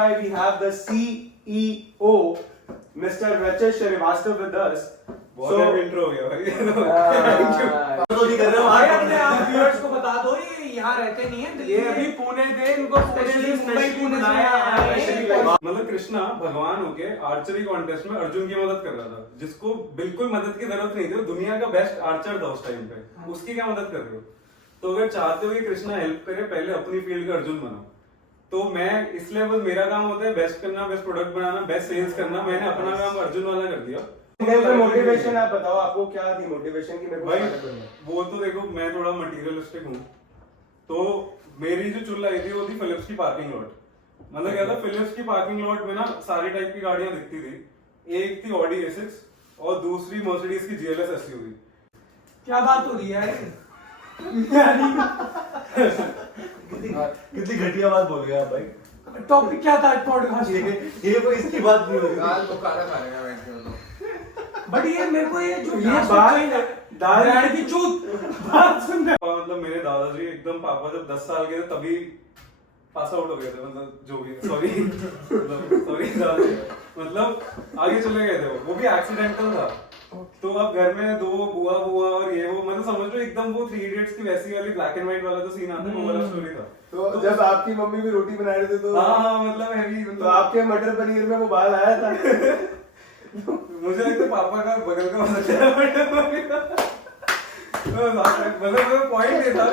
why we have the CEO, Mr. Rachit Shrivastava with us. बहुत intro हो गया भाई। तो नहीं कर रहे हो भाई अपने आप व्यूअर्स को बता दो ये यहाँ रहते नहीं है ये अभी पुणे थे, इनको स्पेशली मुंबई पुणे लाया है। मतलब कृष्णा भगवान होके आर्चरी कॉन्टेस्ट में अर्जुन की मदद कर रहा था, जिसको बिल्कुल मदद की जरूरत नहीं थी, दुनिया का बेस्ट आर्चर था उस टाइम पे, उसकी क्या मदद कर रहे हो? तो अगर चाहते हो कि कृष्णा हेल्प करे, पहले अपनी फील्ड का अर्जुन बनो। तो मैं इसलिए बस मेरा काम होता है बेस्ट करना, बेस्ट प्रोडक्ट बनाना, बेस्ट सेल्स करना। मैंने अपना काम अर्जुन वाला कर दिया। मोटिवेशन आप बताओ, आपको क्या थी मोटिवेशन की? मेरे को भाई वो तो देखो, मैं थोड़ा मटेरियलिस्टिक हूँ, तो मेरी जो चुल आई थी वो थी फिलिप्स की पार्किंग लॉट। मतलब क्या था, फिलिप्स की पार्किंग लॉट में ना सारी टाइप की गाड़ियां दिखती थी। एक थी ऑडी A6 और दूसरी मर्सिडीज की GLS SUV। क्या बात हो रही है? कितनी घटिया बात बोल गया आप भाई। टॉपिक क्या था पॉडकास्ट? ये कोई इसकी बात नहीं होगी। दाल को काला खाने बैठ के मतलब। बट ये मेरे को ये जो ये बात दाल की चूत बात सुन रहा मतलब मेरे दादाजी एकदम, पापा जब 10 साल के थे तभी पास आउट हो गए थे, मतलब जो भी सॉरी दादाजी, मतलब आगे चले गए थे वो भी एक्सीडेंटल था। तो अब घर में दो बुआ और ये वो, मतलब समझ लो एकदम वो 3 इडियट्स की वैसी वाली ब्लैक एंड व्हाइट वाला जो सीन आता है वो वाला स्टोरी था। तो जब आपकी मम्मी भी रोटी बना रहे थे तो हाँ मतलब हैवी, तो आपके मटर पनीर में वो बाल आया था। मुझे लगता है पापा का बगल का मतलब पॉइंट ये था।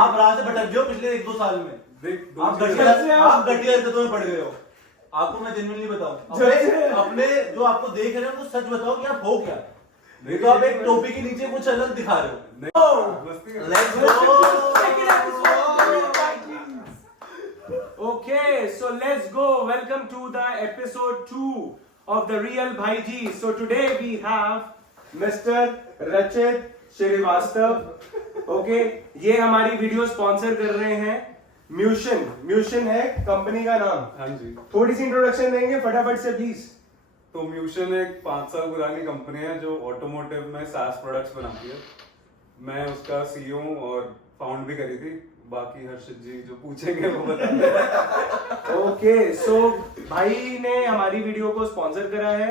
आप राह से भटक गए हो पिछले 1-2 साल में। देख आप घटिया हरकतों में पड़ गए हो। आपको मैं जेन्युइनली बताऊं, अपने जो आपको देख रहे हो तो सच बताओ कि आप हो क्या। नहीं तो आप एक टोपी के नीचे कुछ अलग दिखा रहे हो। Let's go. Okay, so let's go. Welcome to the episode 2 of the Real Bhaiji. So today we have Mr. Rachit Shrivastava. Okay, ये हमारी वीडियो स्पॉन्सर कर रहे हैं म्यूशन है कंपनी का नाम। हाँ जी, थोड़ी सी इंट्रोडक्शन देंगे फटाफट से प्लीज। तो म्यूशन एक 5 साल पुरानी कंपनी है जो ऑटोमोटिव में SaaS प्रोडक्ट्स बनाती है। मैं उसका CEO हूँ और फाउंड भी करी थी। बाकी हर्षित जी जो पूछेंगे वो बताएंगे। ओके, सो भाई ने हमारी वीडियो को स्पॉन्सर करा है,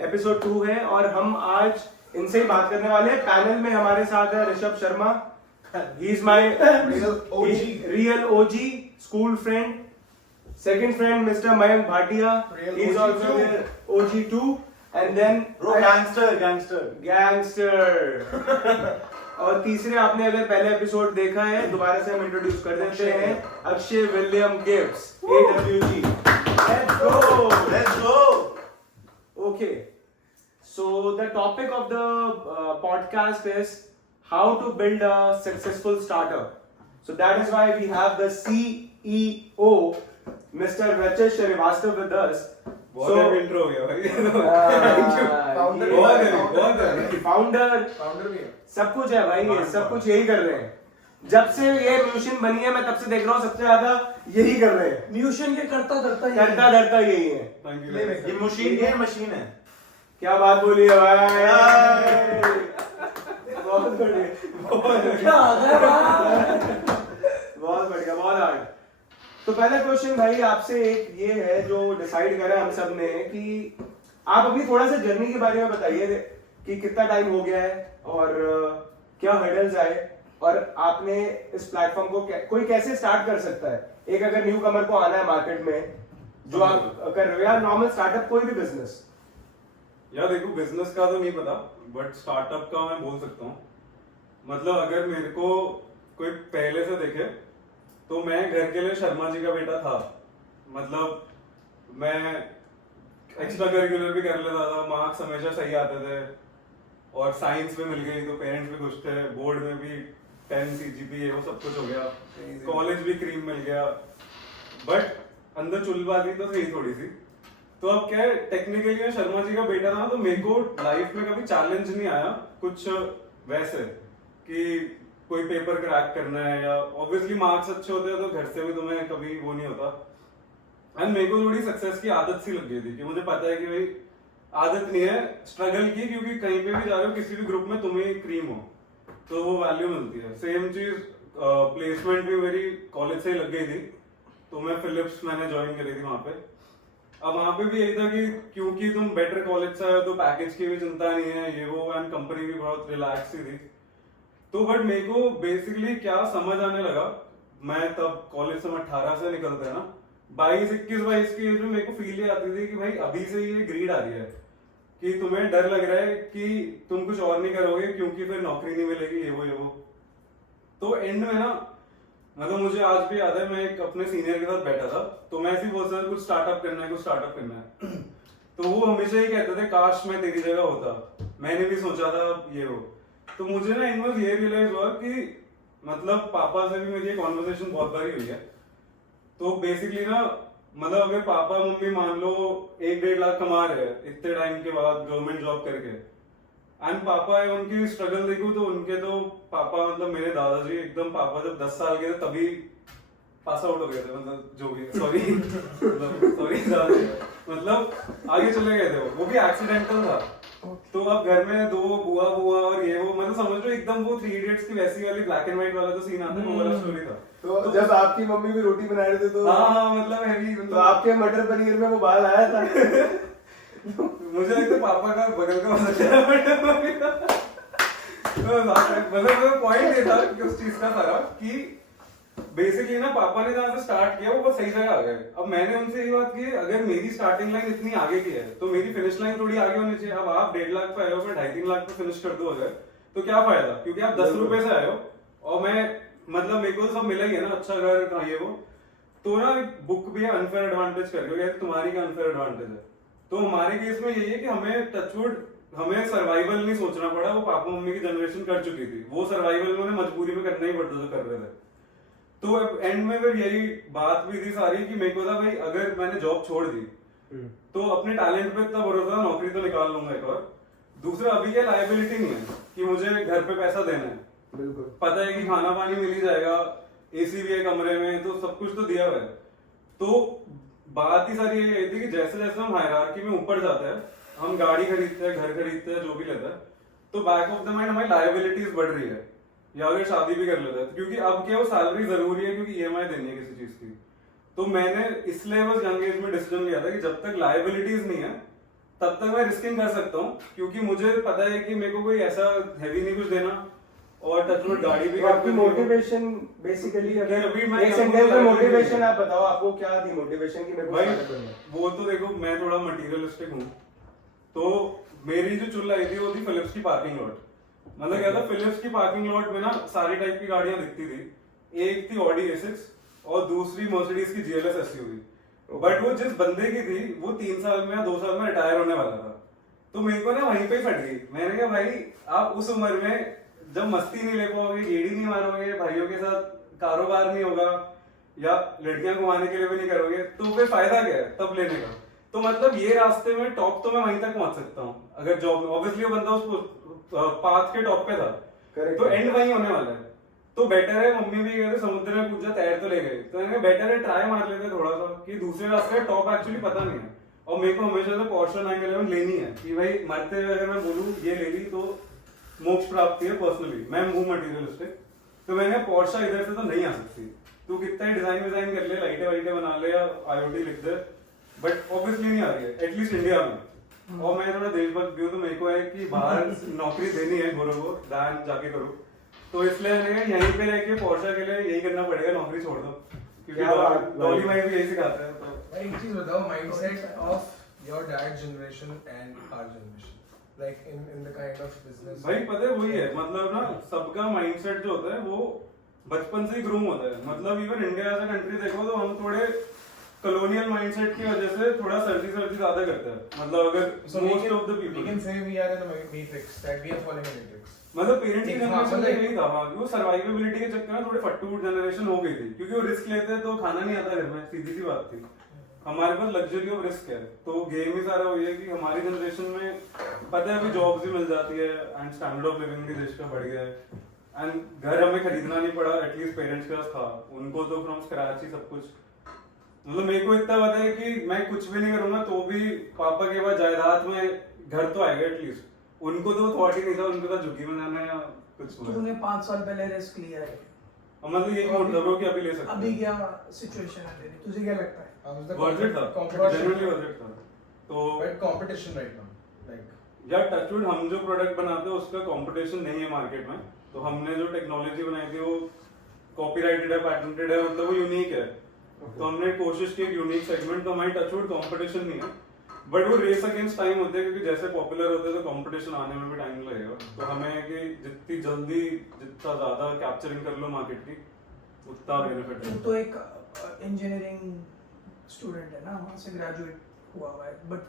एपिसोड 2 है और हम आज इनसे ही बात करने वाले हैं। पैनल में हमारे साथ है Rishabh Sharma, he is my real OG school friend. Second friend Mr. Mayank Bhatia, he is also their OG too. And then gangster. और तीसरे आपने अगर पहले एपिसोड देखा है, दोबारा से हम इंट्रोड्यूस कर देते हैं, Akshay William Gibbs, AWG. Let's go. Okay, so the topic of the podcast is how to build a successful startup. So that is why we have the CEO, Mr. Rachit Shrivastava with us. बहुत intro हो गया भाई। Founder भी है। सब कुछ है भाई, ये सब कुछ यही कर रहे हैं। जब से ये म्यूशन बनी है मैं तब से देख रहा हूँ, सबसे ज्यादा यही कर रहे हैं। म्यूशन के करता धरता यही है। Thank you. ये मशीन है। क्या बात बोली है भाई, बहुत बढ़िया, क्या आ गया भाई? बहुत बढ़िया, बहुत हार्ड। तो पहला क्वेश्चन भाई आपसे एक ये है जो डिसाइड करा हम सब ने कि आप अपनी थोड़ा सा जर्नी के बारे में बताइए कि कितना टाइम हो गया है और क्या हर्डल्स आए और आपने इस प्लेटफॉर्म को कोई कैसे स्टार्ट कर सकता है। एक अगर न्यू कमर को आना है मार्केट में, जो आप कर रहे हो, या नॉर्मल स्टार्टअप कोई भी बिजनेस। यार देखो, बिजनेस का तो नहीं पता बट स्टार्टअप का मैं बोल सकता हूँ। मतलब अगर मेरे को कोई पहले से देखे तो मैं घर के लिए शर्मा जी का बेटा था। मतलब मैं एक्स्ट्रा करिकुलर भी कर लेता था, मार्क्स हमेशा सही आते थे और साइंस में मिल गई तो पेरेंट्स भी खुश थे। बोर्ड में भी 10 CGPA वो सब कुछ हो गया, कॉलेज भी क्रीम मिल गया। बट अंदर चुलबाजी तो थी थोड़ी सी। तो अब क्या है, टेक्निकली मैं शर्मा जी का बेटा था तो मेरे को लाइफ में कभी चैलेंज नहीं आया कुछ वैसे कि कोई पेपर क्रैक करना है, या ऑब्वियसली मार्क्स अच्छे होते हैं तो घर से भी तुम्हें कभी वो नहीं होता। एंड मेरे को थोड़ी सक्सेस की आदत सी लग गई थी कि मुझे पता है कि भाई आदत नहीं है स्ट्रगल की, क्योंकि कहीं पे भी जा रहे हो किसी भी ग्रुप में तुम्हें क्रीम हो तो वो वैल्यू मिलती है। सेम चीज प्लेसमेंट भी मेरी कॉलेज से ही लग गई थी, तो मैं फिलिप्स मैंने ज्वाइन करी थी वहां पे। अब वहां पे भी यही था कि क्योंकि तुम बेटर कॉलेज से आए हो तो पैकेज की भी चिंता नहीं है, ये वो, एंड कंपनी भी बहुत रिलैक्स ही थी। तो बट मेरे को बेसिकली क्या समझ आने लगा, मैं तब कॉलेज से 18 से निकलते हैं ना, 22 की एज में मेरे को फील ये आती थी कि भाई अभी से ये ग्रीड आ रही है कि तुम्हें डर लग रहा है कि तुम कुछ और नहीं करोगे क्योंकि फिर नौकरी नहीं मिलेगी, ये वो। तो एंड में ना, मतलब मुझे आज भी याद है, मैं एक अपने सीनियर के साथ बैठा था, तो मैं ऐसे ही बोल रहा था कुछ स्टार्टअप करना है तो वो हमेशा ही कहते थे काश मैं तेरी जगह होता, मैंने भी सोचा था ये वो। तो मुझे ना इनवर्स ये रियलाइज हुआ कि मतलब पापा से भी मेरी ये कॉन्वर्सेशन बहुत बारी हुई है। तो बेसिकली ना, मतलब अगर पापा मम्मी मान लो 1-1.5 लाख कमा रहे हैं इतने टाइम के बाद गवर्नमेंट जॉब करके, एंड पापा है उनकी स्ट्रगल देखूं तो उनके तो पापा, मतलब मेरे दादाजी एकदम, पापा जब 10 साल के थे तभी पास आउट हो गए थे, मतलब जो भी, सॉरी दादाजी, मतलब आगे चले गए थे, वो भी एक्सीडेंटल था। तो अब घर में 2 बुआ और ये वो, मतलब समझ लो एकदम वो 3 इडियट्स की वैसी वाली ब्लैक एंड व्हाइट वाला जो सीन आता है वो वाला स्टोरी था। तो जब आपकी मम्मी भी रोटी बना रहे थे तो हाँ मतलब हैवी, तो आपके मटर पनीर में वो बाल आया था मुझे लगता है पापा का बगल का पता चला मतलब पॉइंट ये था कि उस चीज का सारा कि बेसिकली ना पापा ने जहाँ से स्टार्ट किया वो बहुत सही जगह आ गए। अब मैंने उनसे ये बात की, अगर मेरी स्टार्टिंग लाइन इतनी आगे की है तो मेरी फिनिश लाइन थोड़ी आगे होनी चाहिए। अब आप 1.5 लाख पे आए हो, फिर 2.5-3 लाख पे फिनिश कर दो अगर, तो क्या फायदा, क्योंकि आप 10 रुपए से आए हो और मैं, मतलब मेरे को तो सब मिला ही है ना, अच्छा घर ये वो। तो ना बुक भी है अनफेयर एडवांटेज करके, तुम्हारी क्या अनफेयर एडवांटेज है। तो हमारे केस में यही है कि हमें टचवुड, हमें सर्वाइवल नहीं सोचना पड़ा, वो पापा मम्मी की जनरेशन कर चुकी थी, वो सर्वाइवल में उन्हें मजबूरी में करना ही पड़ता जो कर रहे थे। तो एंड में फिर यही बात भी थी सारी कि मेरे को था भाई अगर मैंने जॉब छोड़ दी तो अपने टैलेंट पे इतना भरोसा, नौकरी तो निकाल लूंगा एक और। दूसरा अभी ये लायबिलिटी नहीं है कि मुझे घर पे पैसा देना है, बिल्कुल पता है कि खाना पानी मिल ही जाएगा, एसी भी है कमरे में, तो सब कुछ तो दिया हुआ है। तो बात ही सारी ये थी कि जैसे जैसे हम हायरार्की में ऊपर जाते हैं, हम गाड़ी खरीदते हैं, घर खरीदते हैं, जो भी लेते हैं, तो बैक ऑफ द माइंड हमारी लायबिलिटीज बढ़ रही है, या अगर शादी भी कर लेते हैं, क्योंकि अब क्या वो सैलरी जरूरी है क्योंकि ईएमआई देनी है किसी चीज की। तो मैंने इसलिए बस यंग एज में डिसीजन लिया था कि जब तक लायबिलिटीज नहीं है तब तक मैं रिस्किंग कर सकता हूँ, क्योंकि मुझे पता है कि मेरे को कोई ऐसा हैवी नहीं कुछ देना, और टचवुड गाड़ी भी। तो आपकी मोटिवेशन बेसिकली, अगर अभी मैं एक सेंटेंस में मोटिवेशन आप बताओ, आपको क्या थी मोटिवेशन की मेरे को भाई स्टार्ट करना है? वो तो देखो मैं थोड़ा मटेरियलिस्टिक हूँ, तो मेरी जो चुल आई थी वो थी फिलिप्स की पार्किंग लॉट। मतलब क्या था, फिलिप्स की पार्किंग लॉट में ना सारी टाइप की गाड़ियां दिखती थी, एक थी ऑडी A6 और दूसरी मर्सिडीज की GLS SUV। बट वो जिस बंदे की थी वो 3 साल में या 2 साल में रिटायर होने वाला था, तो मेरे को ना वहीं पे फट गई। मैंने कहा भाई आप उस उम्र में जब मस्ती नहीं ले पाओगे, गेड़ी नहीं मारोगे, भाइयों के साथ कारोबार नहीं होगा, या लड़कियां घुमाने के लिए भी नहीं करोगे, तो फिर फायदा क्या है तब लेने का। तो मतलब ये रास्ते में टॉप तो मैं वहीं तक पहुंच सकता हूँ अगर जॉब में, ऑब्वियसली वो बंदा उस पाथ के टॉप पे था, तो एंड वहीं होने वाला है। तो बेटर है, मम्मी भी कहते समुद्र में पूछा तैर तो ले गए, तो मैंने कहा बेटर है ट्राई मार लेते थोड़ा सा, कि दूसरे रास्ते का टॉप एक्चुअली पता नहीं है। और मेरे को हमेशा से Porsche 911 लेनी है कि भाई मरते हुए अगर मैं बोलूँ ये ले ली तो मोक्ष प्राप्ति है। पर्सनली मैं हूँ मटीरियलिस्टिक, तो मैंने Porsche इधर से तो नहीं आ सकती, तू कितना ही डिजाइन कर ले, लाइटें वाइटें बना ले या IoT लिख दे, बट ऑब्वियसली नहीं आ रही है एटलीस्ट इंडिया में। और मैं थोड़ा देशभक्त भी हूँ, तो मेरे को है कि बाहर नौकरी देनी है गोरों को, दान जाके करूँ, तो इसलिए मैंने यहीं पे रह के Porsche के लिए यही करना पड़ेगा, नौकरी छोड़ दो, क्योंकि डॉली भाई भी यही सिखाते हैं। तो एक चीज बताओ, mindset of your dad generation and our generation, like in the kind of business. भाई पता है वही है, मतलब ना सबका माइंडसेट जो होता है वो बचपन से ही ग्रूम होता है। मतलब even India as a country देखो तो हम थोड़े कॉलोनियल माइंडसेट की वजह से थोड़ा सर्दी ज्यादा करते हैं। मतलब अगर most of the people we can say we are in a matrix, that we are following a matrix। मतलब पेरेंट्स की जनरेशन मतलब नहीं था वहाँ, वो सर्वाइवेबिलिटी के चक्कर में थोड़े फट्टू जनरेशन हो गई थी, क्योंकि वो रिस्क लेते तो खाना नहीं आता घर में, सीधी सी बात थी। हमारे पास लग्जरी ऑफ रिस्क है, तो गेम ही सारा वही है कि हमारी जनरेशन में पता है अभी जॉब्स भी मिल जाती है, एंड स्टैंडर्ड ऑफ लिविंग भी देश का बढ़ गया है, एंड घर हमें खरीदना नहीं पड़ा, एटलीस्ट पेरेंट्स के पास था, उनको तो फ्रॉम स्क्रैच ही सब कुछ। मतलब मेरे को इतना पता है कि मैं कुछ भी नहीं करूंगा तो भी पापा के पास जायदाद में घर तो आएगा एटलीस्ट। उनको तो थॉट ही नहीं था, उनको तो झुग्गी में जाना है या कुछ। तूने 5 साल पहले रिस्क लिया है, और मतलब ये मोड दबो कि अभी ले सकते अभी क्या सिचुएशन है तेरी, तुझे क्या लगता है? How's the वर्थ इट था, जेन्युइनली वर्थ इट था। तो But competition right now, like यार टचवुड हम जो प्रोडक्ट बनाते हैं उसका कंपटीशन नहीं है मार्केट में। तो हमने जो टेक्नोलॉजी बनाई थी वो कॉपीराइटेड है, पैटेंटेड है, मतलब वो यूनिक है। तो हमने कोशिश की यूनिक सेगमेंट, तो हमारी टचवुड कंपटीशन नहीं है, बट वो रेस अगेंस्ट टाइम होते हैं, क्योंकि जैसे पॉपुलर होते हैं तो कंपटीशन आने में भी टाइम लगेगा। तो हमें है कि जितनी जल्दी जितना ज्यादा कैप्चरिंग कर लो मार्केट की उतना बेनिफिट है। तो एक इंजीनियरिंग स्टूडेंट है ना, वहाँ से ग्रेजुएट हुआ हुआ है, बट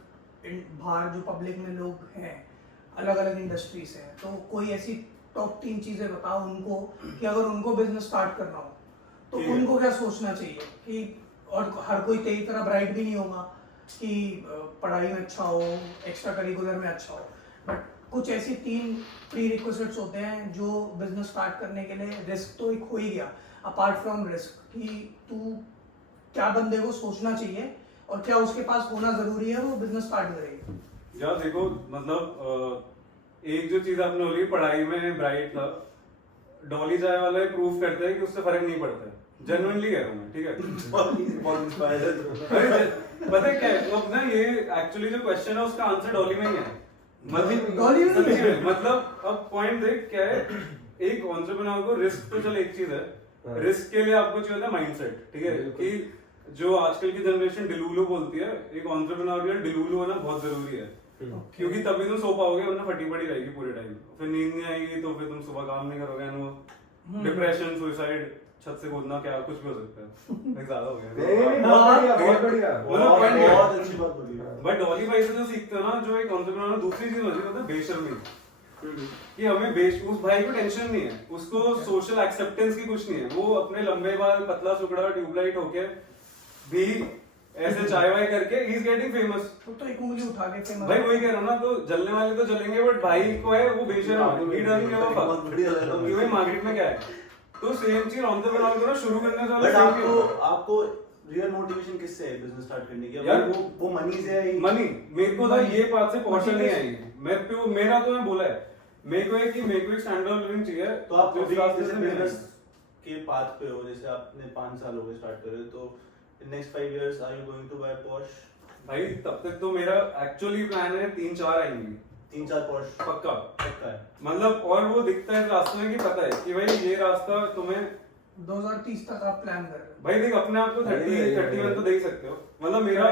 बाहर जो पब्लिक में लोग हैं अलग अलग इंडस्ट्री से हैं, तो कोई ऐसी टॉप 3 चीजें बताओ उनको कि अगर उनको बिजनेस स्टार्ट करना हो तो ठीक है। उनको क्या सोचना चाहिए कि, और हर कोई तेरी तरह ब्राइट भी नहीं होगा कि पढ़ाई में अच्छा हो, एक्स्ट्रा करिकुलर में अच्छा हो, बट कुछ ऐसी 3 प्री रिक्विजिट्स होते हैं जो बिजनेस स्टार्ट करने के लिए, रिस्क तो एक हो ही गया, अपार्ट फ्रॉम रिस्क, कि तू क्या बंदे को सोचना चाहिए और क्या उसके पास होना जरूरी है वो बिजनेस स्टार्ट करेगी। यार देखो मतलब एक जो चीज आपने बोली पढ़ाई में ब्राइट था, डॉली चाय वाले प्रूफ करते हैं कि उससे फर्क नहीं पड़ता है, जेन्युइनली कह रहा हूँ मैं, ठीक है। बहुत इंस्पायर है। अरे पता है क्या है, तो अब ना ये एक्चुअली जो क्वेश्चन है उसका आंसर डॉली में ही है। डॉली में सच्ची में, मतलब अब पॉइंट देख क्या है, एक एंटरप्रेन्योर को रिस्क तो चल एक चीज है, रिस्क के लिए आपको चाहिए होता है माइंडसेट, ठीक है, कि जो आजकल की जनरेशन डिलूलू बोलती है, एक एंटरप्रेन्योर के लिए डिलूलू होना बहुत जरूरी है, क्योंकि तभी तुम सो पाओगे, वरना फटी पड़ी रहेगी पूरे टाइम, फिर नींद नहीं आएगी तो फिर तुम सुबह काम नहीं करोगे, डिप्रेशन, सुसाइड, छत से कूदना, क्या कुछ भी हो सकता है। ज्यादा हो गया, बहुत बढ़िया। मतलब point है। बहुत अच्छी बात बोली। बट डॉली भाई से जो सीखते हो ना, जो एक एंटरप्रेन्योर, दूसरी चीज होती है बेशर्मी, कि हमें उस भाई को टेंशन नहीं है, उसको सोशल एक्सेप्टेंस की कुछ नहीं है, वो अपने लंबे बाल, पतला सुकड़ा, ट्यूबलाइट होके भी ऐसे चाय वाय करके ही इज गेटिंग फेमस। तो एक उंगली उठा के फेमस भाई वही कह रहा हूँ ना, तो जलने वाले तो जलेंगे, बट भाई को है वो बेशर्म है, he doesn't give a fuck बहुत बढ़िया लग रहा है। कि भाई मार्केट में क्या है। तो सेम चीज एंटरप्रेन्योर को ना शुरू करने से बट पहले आपको रियल मोटिवेशन किससे है बिजनेस स्टार्ट करने की? यार वो मनी से है? मनी, मेरे को तो ये बात से पहुंचना नहीं आई, मेरा तो मैं बोला है, मेरे को है कि मेरे को एक स्टैंडर्ड लिविंग चाहिए। तो आप जो अभी रास्ते जैसे से मिलना है। बिजनेस के पाथ पे हो, जैसे आपने 5 साल हो गए स्टार्ट करे, तो next 5 years are you going to buy Porsche? भाई तब तक तो मेरा एक्चुअली प्लान है 3-4 आएंगी, 3-4 पोर्श पक्का पक्का है। मतलब, और वो दिखता है रास्ते में कि पता है कि भाई ये रास्ता तुम्हें 2030 तक आप प्लान कर रहे हो। भाई देख अपने आप को 30-31 तो देख सकते हो, मतलब मेरा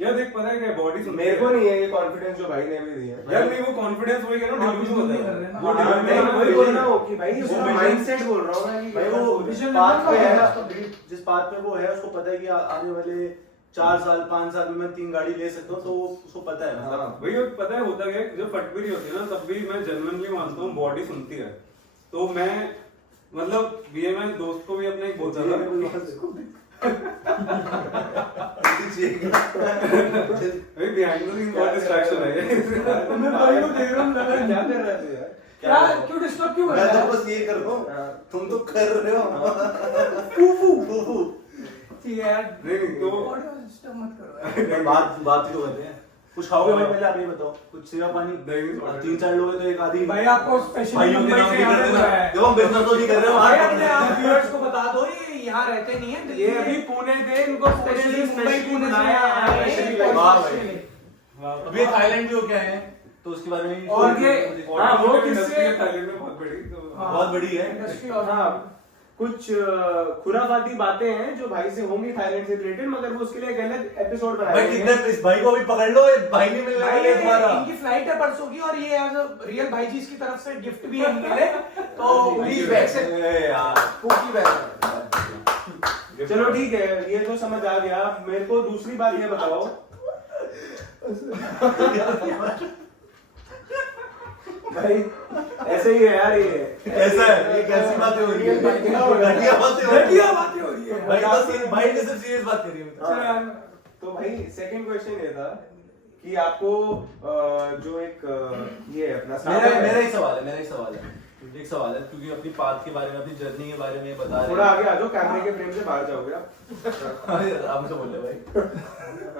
यार देख पता है क्या बॉडी मेरे को नहीं है ये कॉन्फिडेंस जो भाई ने भी दिया है। यार नहीं वो कॉन्फिडेंस वही कह रहा हूं, आप डिल्यूजन नहीं होता कर रहे है ना। वो हाँ, मैं डिल्यूजन वही बोल रहा हूँ कि भाई वो उसका माइंडसेट बोल रहा हूँ मैं कि भाई वो विजन पाथ पे है ना, है। जिस पाथ पे वो है उसको पता है कि आने वाले 4 साल 5 साल में मैं 3 गाड़ी ले सकता हूँ, तो उसको पता है मतलब। भाई वो पता है होता क्या है, जब फटबरी होती है ना तब भी मैं जेन्युइनली मानता हूँ बॉडी सुनती है। तो मैं मतलब ये मैं दोस्त को भी अपने एक बोलता था भाई बिहाइंड द सीन बहुत डिस्ट्रैक्शन है मैं भाई को देख रहा हूँ, लग रहा है क्या कर रहा है तू यार? क्या क्यों डिस्टर्ब क्यों कर मैं रहा तो है? बस ये कर रहा हूँ, तुम तो कर रहे हो। फूफू ठीक है यार, नहीं तो ऑडियो डिस्टर्ब मत करो यार। बात ही तो करते हैं। कुछ खाओगे भाई? पहले आप ये बताओ, कुछ सेवा पानी? नहीं, नहीं, 3-4 लोग हैं तो एक आधी भाई आपको स्पेशली भाइयों के मुंबई नाम से भी कर आने देना। हुआ है। देखो हम बिजनेस तो नहीं कर रहे हो, भाई अपने आप व्यूअर्स को बता दो ये यहाँ रहते नहीं है, ये अभी पुणे थे, इनको स्पेशली मुंबई स्पेशली पुणे से बुलाया आए है, हैं, स्पेशली podcast वाह के भाई। लिए। अभी थाईलैंड भी हो गया है, तो उसके बारे में और ये हाँ वो इंडस्ट्री किससे है थाईलैंड में बहुत बड़ी, तो बहुत बड़ी है। इंडस्ट्री और हाँ कुछ खुराफाती बातें हैं जो भाई से होंगी थाईलैंड से रिलेटेड, मगर वो उसके लिए एक अलग एपिसोड भाई बनाएंगे। कितने इस भाई को अभी पकड़ लो, ये भाई नहीं मिलने भाई वाले ये तुम्हारा। इनकी फ्लाइट है परसों की, और ये एज अ रियल भाई जी की तरफ से गिफ्ट भी है इनके लिए, तो प्लीज एक्सेप्ट। ए यार कुकी बैग। चलो ठीक है, ये तो समझ आ गया। मेरे को दूसरी बात ये बताओ, भाई ऐसे ही है यार ये। ऐसा है, ये कैसी बातें हो रही है? घटिया बातें हो रही घटिया है। बातें हो रही है भाई बस भाई ने सिर्फ सीरियस बात करी है। हाँ, तो भाई सेकंड क्वेश्चन ये था कि आपको जो एक ये अपना मेरा एक सवाल है एक सवाल है, क्योंकि अपनी पाथ के बारे में, अपनी जर्नी के बारे में बता रहे थोड़ा आगे आ जाओ, कैमरे के फ्रेम से बाहर जाओगे आप। आराम से बोले भाई।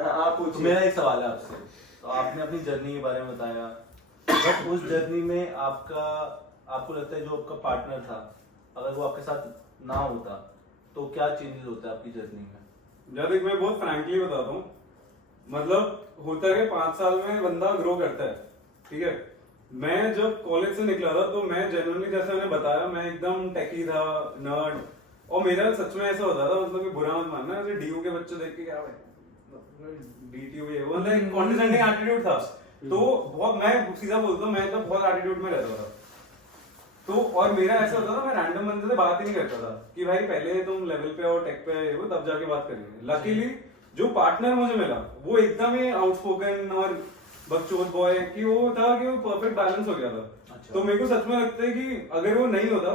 आप तो पूछिए। मेरा एक सवाल है आपसे, तो आपने अपनी जर्नी के बारे में बताया, बट उस जर्नी में आपको लगता है जो आपका पार्टनर था अगर वो आपके साथ ना होता तो क्या चेंजेस होता है आपकी जर्नी में? यार देख, मैं बहुत फ्रैंकली बताता हूँ, मतलब होता है कि 5 साल में बंदा ग्रो करता है, ठीक है। मैं जब कॉलेज से निकला था तो मैं जनरली, जैसे मैंने बताया, मैं एकदम टेकी था, नर्ड, और मेरा सच में ऐसा होता था, मतलब कि बुरा मत मानना, ऐसे डीयू के बच्चे देख के क्या भाई डीटीयू ये वो, मतलब कॉन्डिसेंडिंग एटीट्यूड था। तो बहुत, मैं सीधा बोलता हूँ, मैं तो बहुत एटीट्यूड में रहता था। तो और मेरा ऐसा होता था, मैं रैंडम बंदे से बात ही नहीं करता था कि भाई पहले तुम लेवल पे आओ, टेक पे है वो, तब जाके बात करेंगे। लकीली जो पार्टनर मुझे मिला वो एकदम ही आउटस्पोकन और बकचोद बॉय कि वो था कि वो परफेक्ट बैलेंस हो गया था। अच्छा। तो मेरे को सच में लगता है कि अगर वो नहीं होता,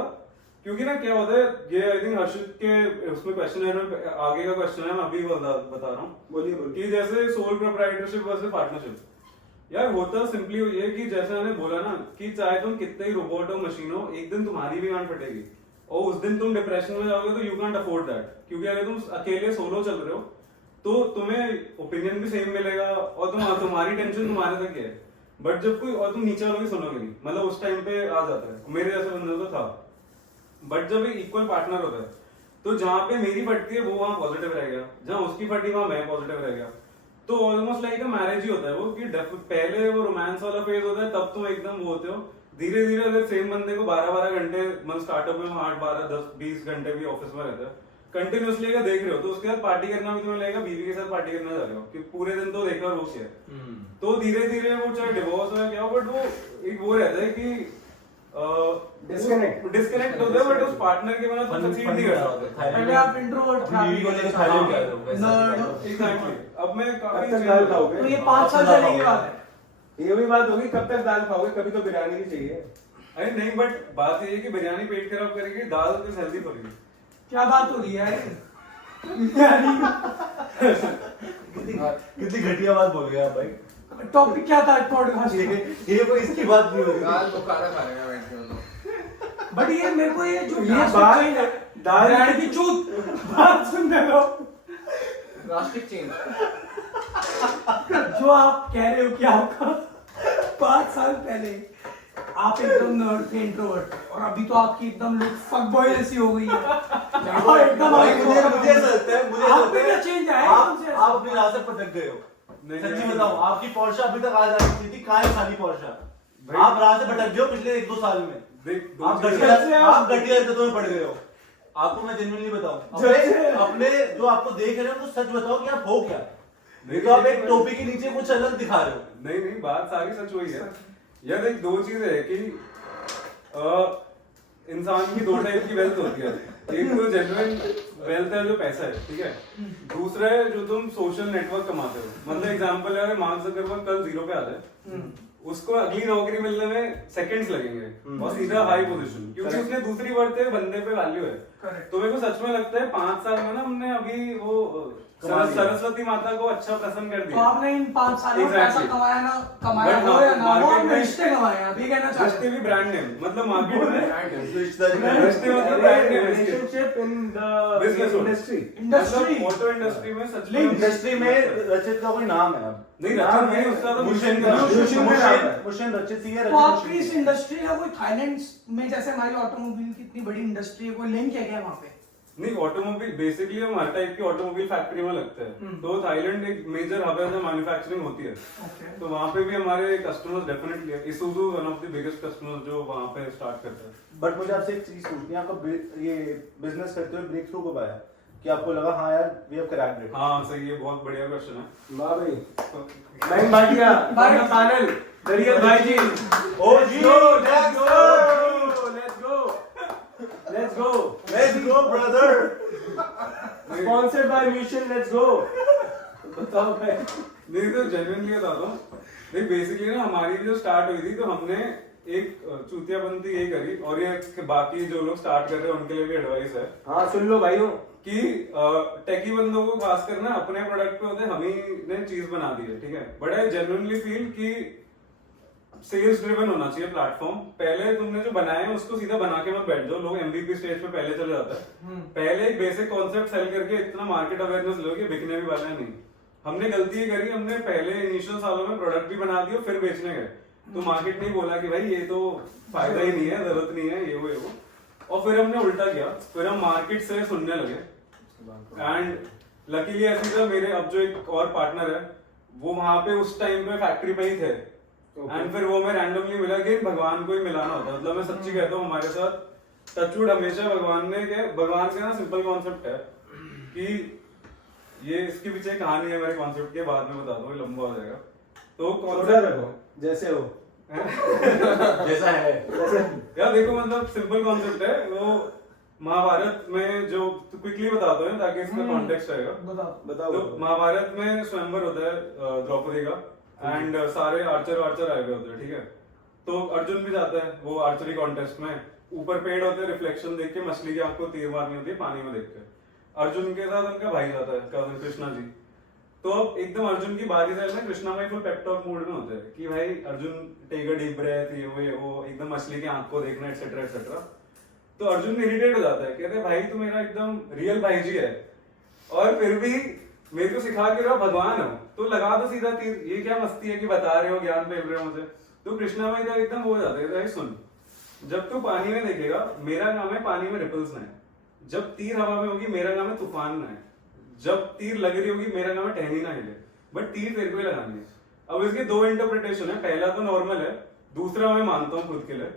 क्योंकि ना क्या होता है, ये आई थिंक हर्षित के उसमें क्वेश्चन है ना, आगे का क्वेश्चन है, मैं अभी बता रहा हूँ। बोलिए बोलिए। कि जैसे सोल प्रोप्राइटरशिप वर्सेस पार्टनरशिप, यार होता सिंपली ये है कि जैसे मैंने बोला ना कि चाहे तुम कितने ही रोबोट हो, मशीन हो, एक दिन तुम्हारी भी गांड फटेगी और उस दिन तुम डिप्रेशन में जाओगे तो यू कांट अफोर्ड दैट। क्योंकि अगर तुम अकेले सोलो चल रहे हो तो तुम्हें ओपिनियन भी सेम मिलेगा और तुम्हारी टेंशन तुम्हारे तक है, बट जब कोई और तुम नीचे वालों की सुनोगे नहीं, मतलब उस टाइम पे आ जाता है। मेरे जैसे बंदे तो था, बट जब एक इक्वल पार्टनर होता है तो जहां पे मेरी फटती है वो वहां पॉजिटिव रह गया, जहां उसकी फटी वहां मैं पॉजिटिव रह गया। तो ऑलमोस्ट लाइक मैरिज ही होता है वो, कि पहले वो रोमांस वाला फेज होता है, तब तुम एकदम वो होते हो। धीरे धीरे अगर सेम बंदे को 12-12 घंटे, मतलब स्टार्टअप में 8-12-10-20 घंटे भी ऑफिस में रहता है, कंटिन्यूसली अगर देख रहे हो, तो उसके बाद पार्टी करना भी तुम्हें लगेगा, बीवी के साथ पार्टी करना जा रहे हो कि पूरे दिन तो देखा रोज है। तो धीरे धीरे वो चाहे डिवोर्स हो या क्या हो, बट वो एक वो रहता है कि डिस्कनेक्ट होता है, बट उस पार्टनर के बिना तुम सक्सीड नहीं कर सकते। पहले आप इंट्रोवर्ट थे, बीवी को लेकर थाईलैंड गए हो, वैसे नर्ड। एग्जैक्टली। अब मैं कब काफी तक दाल खाओगे? तो ये 5 साल पहले की बात है। ये भी बात होगी, कब तक दाल खाओगे? कभी तो बिरयानी भी चाहिए। अरे नहीं, बट बात ये है कि बिरयानी पेट खराब करेगी, दाल तो हेल्दी पड़ेगी। क्या बात हो रही है यार? कितनी घटिया बात बोल गया आप भाई। टॉपिक क्या था पॉडकास्ट? ये कोई इसकी बात नहीं हो रही। दाल बुखारा खाएगा बैठ के उन्होंने। बट ये मेरे को ये जो ये बात बात दाल ब्रांड की चूत बात सुन रहे हो, ड्रास्टिक चेंज। जो आप कह रहे हो कि आपका 5 साल पहले आप एकदम नर्ड थे, इंट्रोवर्ट, और अभी तो आपकी एकदम लुक फक बॉय जैसी हो गई है। और एकदम मुझे ऐसा लगता है, मुझे ऐसा आप लगता में क्या है चेंज आया? आप अपनी राह से भटक गए हो। नहीं, सच्ची नहीं, बताओ, आपकी पोर्शा अभी तक आज आ सकती थी, कहाँ है खाली पोर्शा? भाई- आप राह से भटक गए हो पिछले 1-2 साल में। देख, दो आप चीजें- घटिया हरकतों में पड़ गए हो। आपको मैं जेन्युइनली बताऊं, अपने जो आपको देख रहे हैं उनको सच बताओ कि आप हो क्या। नहीं तो आप एक टोपी के नीचे कुछ अलग दिखा रहे हो। नहीं नहीं, बात सारी सच वही है। यार देख, दो चीजें है कि इंसान की 2 टाइप की वेल्थ होती है। एक तो जेन्युइन वेल्थ है जो पैसा है, ठीक है। दूसरा है जो तुम सोशल नेटवर्क कमाते हो। मतलब एग्जांपल है, मार्क जकरबर्ग कल 0 पे आता है, उसको अगली नौकरी मिलने में सेकंड्स लगेंगे और सीधा हाई पोजीशन, क्योंकि उसने दूसरी वर्थ है, बंदे पे वैल्यू है। Correct. तो मेरे को सच में लगता है 5 साल में ना हमने अभी वो सरस्वती माता को अच्छा प्रसन्न कर तो दिया। आपने इन 5 सालों में पैसा Exactly. कमाया But हो या ना हो, market आपने में- रिश्ते कमाए हैं, अभी कहना चाहते रिश्ते हैं। भी ब्रांड नेम, मतलब मार्केट में रिश्ते रिश्ते मतलब ब्रांड नेम है। Relationship in the Business industry. Industry मतलब ऑटो इंडस्ट्री में सच में इंडस्ट्री में रचित का कोई नाम है अब। नहीं, रचित नहीं, उसका तो मुशन का नाम है। मुशन रचित ही है। तो आपकी इस इंडस्ट्री का कोई थाईलैंड में, जैसे हमारी ऑटोमोबाइल की इतनी बड़ी इंडस्ट्री है, कोई लिंक है क्या वहाँ पे? नहीं, ऑटोमोबाइल बेसिकली हम हर टाइप की ऑटोमोबाइल फैक्ट्री में लगते हैं। तो थाईलैंड एक मेजर हब है जहाँ मैन्युफैक्चरिंग होती है। Okay. तो वहाँ पे भी हमारे कस्टमर्स डेफिनेटली है। Isuzu one of the biggest customers जो वहाँ पे स्टार्ट करता है। बट मुझे आपसे एक चीज पूछनी है, आपका ये बिजनेस करते हुए ब्रेक थ्रू कब आया कि आपको लगा हाँ यार वी हैव क्रैक्ड इट? हाँ सही है, बहुत बढ़िया क्वेश्चन है। वाह भाई। लाइन भाटिया, पैनल, दरियल भाई जी। ओ जी, Let's go, let's go, let's go, let's go brother. sponsored by Mission, let's go। बताओ भाई। नहीं तो जेन्युइनली बताता हूँ, देख बेसिकली ना हमारी जो स्टार्ट हुई थी तो हमने एक चूतियापंती ये करी, और ये बाकी जो लोग स्टार्ट कर रहे हैं उनके लिए भी एडवाइस है हाँ सुन लो भाइयों कि टेकी बंदों को खास करना अपने प्रोडक्ट पे होते हम ही ने चीज बना दी है, ठीक है। बट आई जेन्युइनली फील कि सेल्स ड्रिवन होना चाहिए प्लेटफॉर्म। पहले तुमने जो बनाया है उसको सीधा बना के मत बैठ जाओ, लोग एमवीपी स्टेज पे पहले चले जाता है। पहले एक बेसिक कॉन्सेप्ट सेल करके इतना मार्केट अवेयरनेस लो कि बिकने भी वाला है नहीं। हमने गलती ये करी, हमने पहले इनिशियल सालों में प्रोडक्ट भी बना दिया फिर बेचने गए, तो मार्केट नहीं बोला कि भाई ये तो फायदा ही नहीं है, जरूरत नहीं है, ये वो और फिर हमने उल्टा किया, फिर हम मार्केट से सुनने लगे। एंड लकीली ऐसी था, मेरे अब जो एक और पार्टनर है वो वहां पे उस टाइम पे फैक्ट्री पे ही थे। एंड फिर वो मैं रैंडमली मिला कि भगवान को ही मिलाना होता है। मतलब मैं सच्ची कहता हूँ, हमारे साथ टचवुड हमेशा भगवान का ना सिंपल कॉन्सेप्ट है कि ये इसके पीछे कहानी है मेरे कॉन्सेप्ट के, बाद में बता दो, लंबा हो जाएगा। तो कॉन्सेप्ट जैसे हो जैसा है यार देखो, मतलब सिंपल कॉन्सेप्ट है वो। महाभारत में जो क्विकली बताता हूँ ताकि इसका कॉन्टेक्स्ट आएगा। बताओ। तो महाभारत में स्वयंवर होता है द्रौपदी का, एंड सारे आर्चर आए हुए होते हैं, ठीक है। तो अर्जुन भी जाता है वो आर्चरी कॉन्टेस्ट में। ऊपर पेड़ होते हैं, रिफ्लेक्शन देख के मछली की आपको तीर मारनी होती है पानी में देख के। अर्जुन के साथ उनका भाई जाता है, कजन कृष्णा जी। तो अब एकदम अर्जुन की बारी से ना कृष्णा भाई फुल पेप टॉक मूड में होते हैं कि भाई Arjun take a deep breath, ये वो एकदम मछली की आंख को देखना एटसेट्रा एटसेट्रा। तो अर्जुन इरिटेट हो जाता है, कहते हैं भाई तू मेरा एकदम रियल भाई जी है और फिर भी मेरे को सिखा के रहो भगवान हो, तो लगा दो सीधा तीर। ये क्या मस्ती है कि बता रहे हो, ज्ञान फेल रहे हो मुझे। तो कृष्णा भाई तो एकदम वो हो जाते हैं, सुन जब तू पानी में देखेगा मेरा नाम है पानी में रिपल्स ना है, जब तीर हवा में होगी मेरा नाम है तूफान ना है, जब तीर लग रही होगी मेरा नाम है टहनी ना हिले, बट तीर तेरे को ही लगानी है। अब इसके दो इंटरप्रिटेशन है, पहला तो नॉर्मल है, दूसरा मैं मानता हूँ खुद के लिए।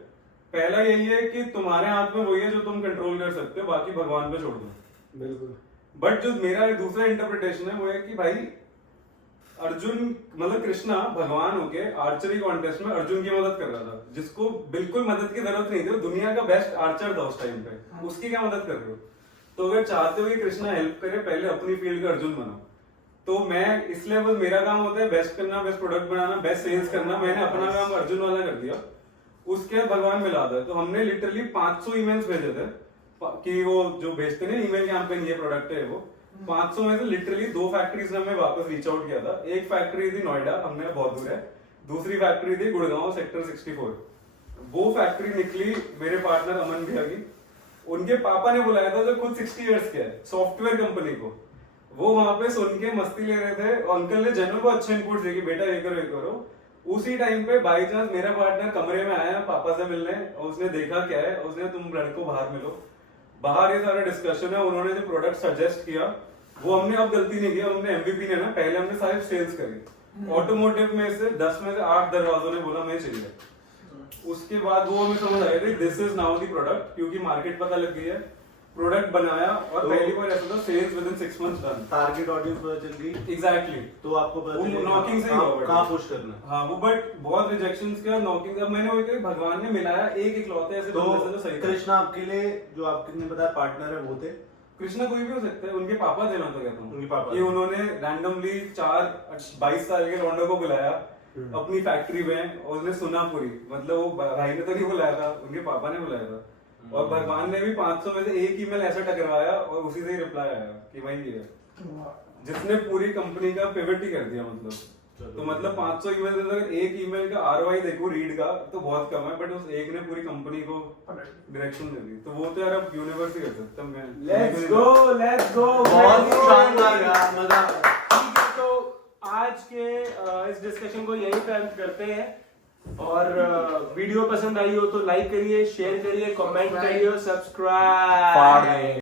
पहला यही है कि तुम्हारे हाथ में वही है जो तुम कंट्रोल कर सकते हो, बाकी भगवान पे छोड़ दो। बिल्कुल। बट जो मेरा दूसरा इंटरप्रिटेशन है वो है कि भाई अर्जुन मतलब कृष्णा भगवान होके आर्चरी कॉन्टेस्ट में अर्जुन की मदद कर रहा था, जिसको बिल्कुल मदद की जरूरत नहीं थी, वो दुनिया का बेस्ट आर्चर था उस टाइम पे, उसकी क्या मदद कर रहे हो। तो अगर चाहते हो कि कृष्णा हेल्प करे, पहले अपनी फील्ड का अर्जुन बनो। तो मैं इसलिए बस मेरा काम होता है बेस्ट करना, बेस्ट प्रोडक्ट बनाना, बेस्ट सेल्स करना। मैंने अपना काम अर्जुन वाला कर दिया, उसके बाद भगवान मिला था। तो हमने लिटरली 500 ईमेल्स भेजे थे कि वो जो भेजते ना ईमेल कैंपेन ये प्रोडक्ट है, वो 500 में से लिटरली 2 फैक्ट्रीज ने हमें वापस रीच आउट किया था। एक फैक्ट्री थी नोएडा, हमने बहुत दूर है, दूसरी फैक्ट्री थी गुड़गांव सेक्टर 64। वो फैक्ट्री निकली मेरे पार्टनर अमन भैया की, उनके पापा ने बुलाया था जो खुद 60 इयर्स के है, सॉफ्टवेयर कंपनी को। वो वहां पे सुन के मस्ती ले रहे थे, अंकल ने जनरल को अच्छे इनपुट दिए कि बेटा ये करो ये करो। उसी टाइम पे बाई चांस मेरा पार्टनर कमरे में आया पापा से मिलने, और उसने देखा क्या है, उसने तुम लड़को बाहर मिलो, बाहर ये सारा डिस्कशन है। उन्होंने जो प्रोडक्ट सजेस्ट किया वो हमने अब गलती नहीं किया, हमने एमवीपी ने ना पहले हमने सारे सेल्स करी। ऑटोमोटिव में से 10 में से 8 दरवाजों ने बोला मैं चाहिए। उसके बाद वो हमें समझ आया था this is now the product, क्योंकि मार्केट पता लग गई है। प्रोडक्ट बनाया और तो पहली बार ऐसा था sales within 6 months done. Target audience पता चल गई एग्जैक्टली। तो आपको पता वो चलेगा knocking से ही हुआ कहाँ पुश करना है। हाँ वो बट बहुत रिजेक्शंस के और नॉकिंग। अब मैंने वही कहा भगवान ने मिलाया एक इकलौते ऐसे बंदे से जो सही तो था। कृष्णा आपके लिए जो आपने बताया पार्टनर है वो थे? कृष्णा कोई भी हो सकता है, उनके पापा थे, मैं तो कहता उनके हूँ पापा कि थे। उन्होंने रैंडमली 22 साल के लौंडे को बुलाया अपनी फैक्ट्री में, और उसने सुना पूरी, मतलब वो भाई ने तो नहीं बुलाया था, उनके पापा ने बुलाया था। और भगवान ने भी 500 में से एक ईमेल ऐसा टकराया और उसी से ही रिप्लाई आया कि भाई ये है, जिसने पूरी कंपनी का पिवट ही कर दिया। मतलब तो मतलब 500 ईमेल में अगर एक ईमेल का आरओआई देखो रीड का तो बहुत कम है, बट उस एक ने पूरी कंपनी को डायरेक्शन दे दी। तो वो तो यार अब यूनिवर्स ही कर सकता मैं। लेट्स गो बहुत शानदार यार, मजा। ठीक है, तो आज के इस डिस्कशन को यहीं पे अंत करते हैं। और वीडियो पसंद आई हो तो लाइक करिए, शेयर करिए, कमेंट करिए और सब्सक्राइब।